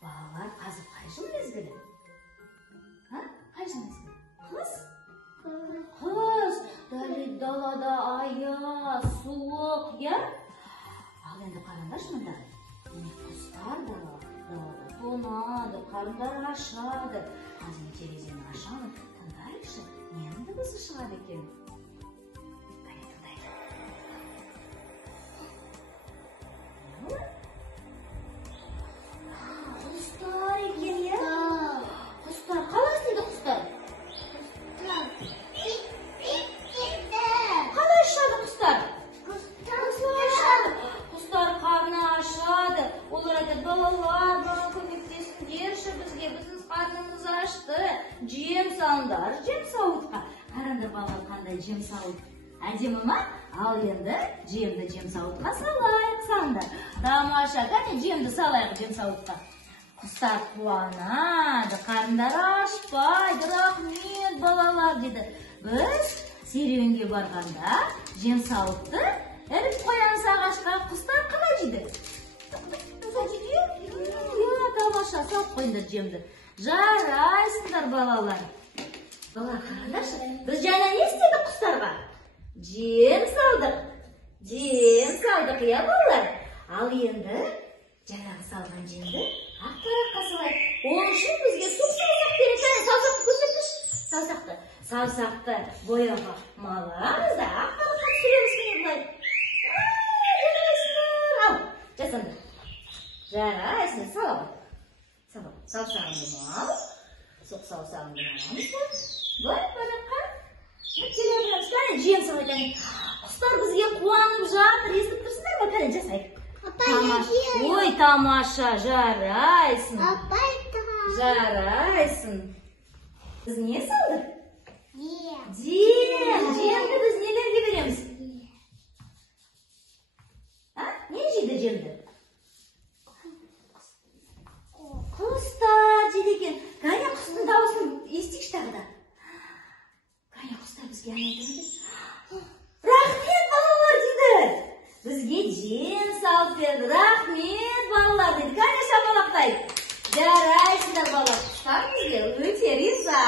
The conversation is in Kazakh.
Балалар, қазір қайшы мезгілі? Қайшы мезгілі? Қыс? Қыс. Далада аяз, суық, я? Ал енді қараңдаршы мұнда. Құстар далада тоңады, қарындар ашады. Қазір терезені ашамын, тыңдайықшы, ненің дыбысы шығады екен? Құстар екен, е? Құстар, қалай істейді құстар? Қалай ұшады құстар? Құстар қарны ашады. Олар айтады, балалар, маған көмектесіңдерші бізге, біздің қарнымыз ашты. Жем салыңдар, жем сауытқа. Қараңдар балалар, қандай жем сауыт. Әдемі ма? Ал енді жем сауытқа салайық, салыңдар. Тамаша, кәне жемді салайық жем сауытқа. Құстар қуанады, қарындар ашпайды, рахмет балалар дейді. Біз серуенге барғанда жем сауытты іліп қоямыз ағашқа. Құстар қалай жейді? Тамаша, салып қойыңдар жемді. Жарайсыңдар балалар. Балалар, қараңдаршы, біз жаңа не істедік құстарға? Жем салдық, иә балалар? Ал енді жаңағы салған жемді ақ тараққа салайық. Ол үшін бізге саусақ керек. Саусақты көрсетіңізші. Саусақты бояуға маламыз да ақ тараққа түсіреміз міне былай. Жарайсыңдар. Ал, жасаңдар. Жарайсыңдар, салып. Саусағымды мал. Соқ саусағымды маламыз да. Былай бараққа. Жем салайық. Құстар бізге қуанып жатыр. Естіп тұрсыңдар ма? Кәне жасайық. Ой, тамаша, жарайсың. Жарайсың. Біз не салдық? Жемді біз нелерге береміз? Не жейді жемді? Құстар жейді екен. Кәне құстың дауысын естейікші тағы да. Кәне құстар бізге айтады. Рахмет балалар дейді. Бізге жем салып берді. Рахмет балалар дейді. Кәне шапалақтайық. Жарайсыңдар балалар. Құстар бізге өте риза.